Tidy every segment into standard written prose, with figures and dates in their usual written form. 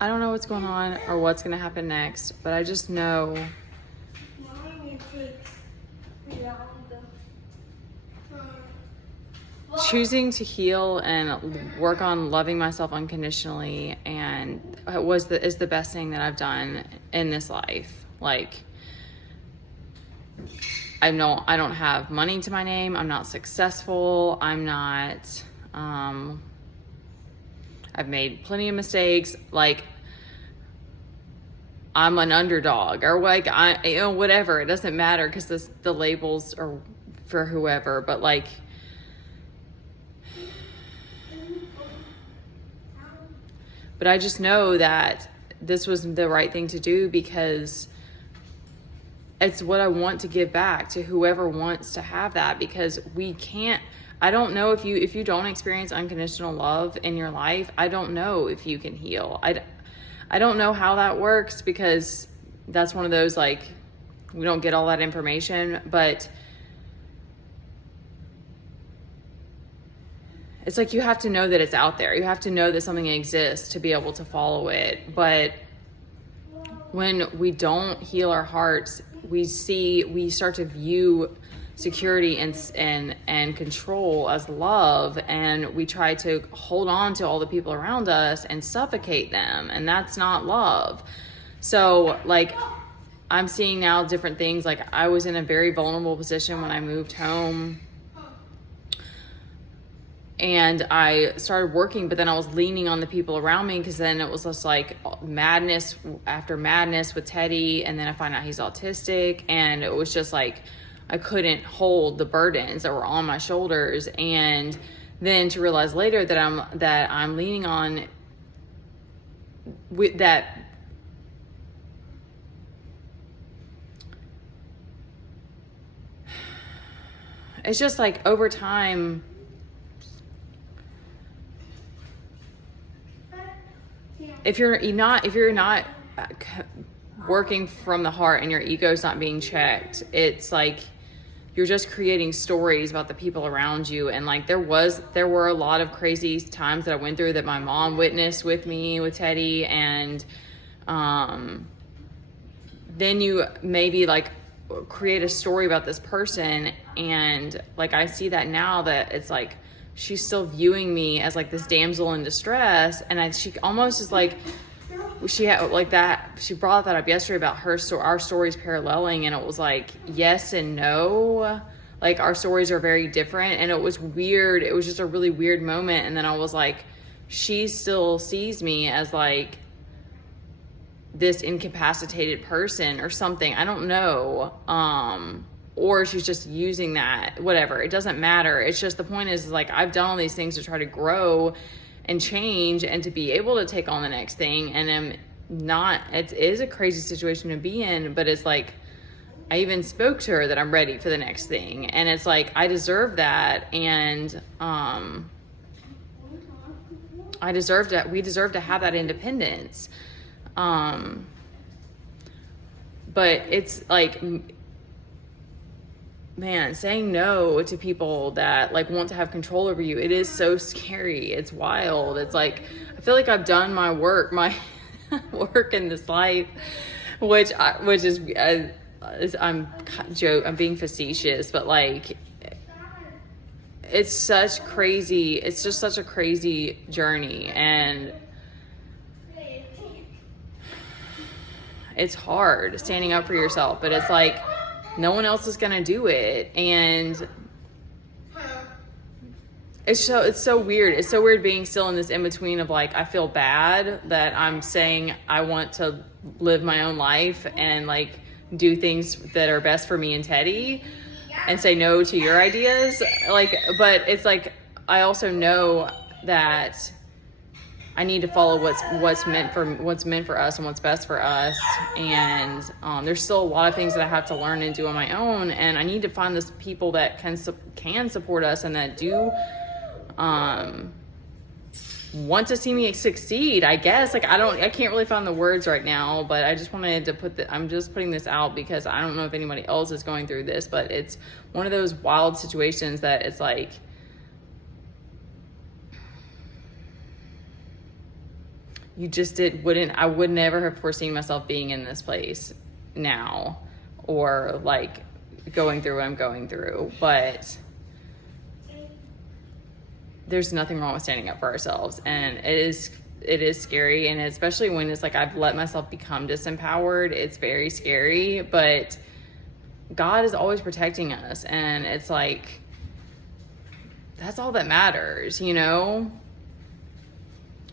I don't know what's going on or what's going to happen next, but I just know choosing to heal and work on loving myself unconditionally and is the best thing that I've done in this life. Like, I don't have money to my name. I'm not successful. I'm not, I've made plenty of mistakes. Like, I'm an underdog or like, whatever. It doesn't matter because the labels are for whoever, but like, but I just know that this was the right thing to do because it's what I want to give back to whoever wants to have that, because I don't know if you don't experience unconditional love in your life, I don't know if you can heal. I don't know how that works because that's one of those, like, we don't get all that information, but it's like you have to know that it's out there. You have to know that something exists to be able to follow it. But when we don't heal our hearts, we start to view security and control as love, and we try to hold on to all the people around us and suffocate them, and that's not love. So, like, I'm seeing now different things. Like, I was in a very vulnerable position when I moved home, and I started working, but then I was leaning on the people around me because then it was just like madness after madness with Teddy. And then I find out he's autistic, and it was just like I couldn't hold the burdens that were on my shoulders. And then to realize later that I'm leaning on with that. It's just like over time, if you're not working from the heart and your ego's not being checked, it's like you're just creating stories about the people around you. And like there were a lot of crazy times that I went through that my mom witnessed with me with Teddy, and then you maybe like create a story about this person, and like I see that now that it's like she's still viewing me as like this damsel in distress, and she almost is like, she had like that, she brought that up yesterday about our stories paralleling, and it was like yes and no, like our stories are very different, and it was weird. It was just a really weird moment. And then I was like, she still sees me as like this incapacitated person or something, I don't know, or she's just using that, whatever, it doesn't matter. It's just, the point is like I've done all these things to try to grow and change and to be able to take on the next thing, and it is a crazy situation to be in, but it's like I even spoke to her that I'm ready for the next thing, and it's like I deserve that, and we deserve to have that independence. But it's like, man, saying no to people that like want to have control over you, it is so scary. It's wild. It's like, I feel like I've done my work work in this life, which is, I'm being facetious, but like, it's just such a crazy journey, and it's hard standing up for yourself, but it's like no one else is gonna do it, and it's so weird. It's so weird being still in this in between of like, I feel bad that I'm saying I want to live my own life and like do things that are best for me and Teddy, and say no to your ideas, like, but it's like I also know that I need to follow what's meant for us and what's best for us. And there's still a lot of things that I have to learn and do on my own. And I need to find those people that can support us and that do want to see me succeed, I guess. Like, I can't really find the words right now, but I just wanted to I'm just putting this out because I don't know if anybody else is going through this, but it's one of those wild situations that it's like, you just I would never have foreseen myself being in this place now, or like going through what I'm going through. But there's nothing wrong with standing up for ourselves, and it is scary, and especially when it's like I've let myself become disempowered, it's very scary. But God is always protecting us, and it's like that's all that matters, you know?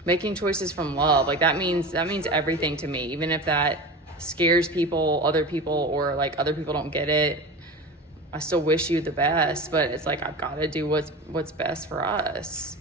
Making choices from love, like that means everything to me, even if that scares other people, or like other people don't get it. I still wish you the best, but it's like I've got to do what's best for us.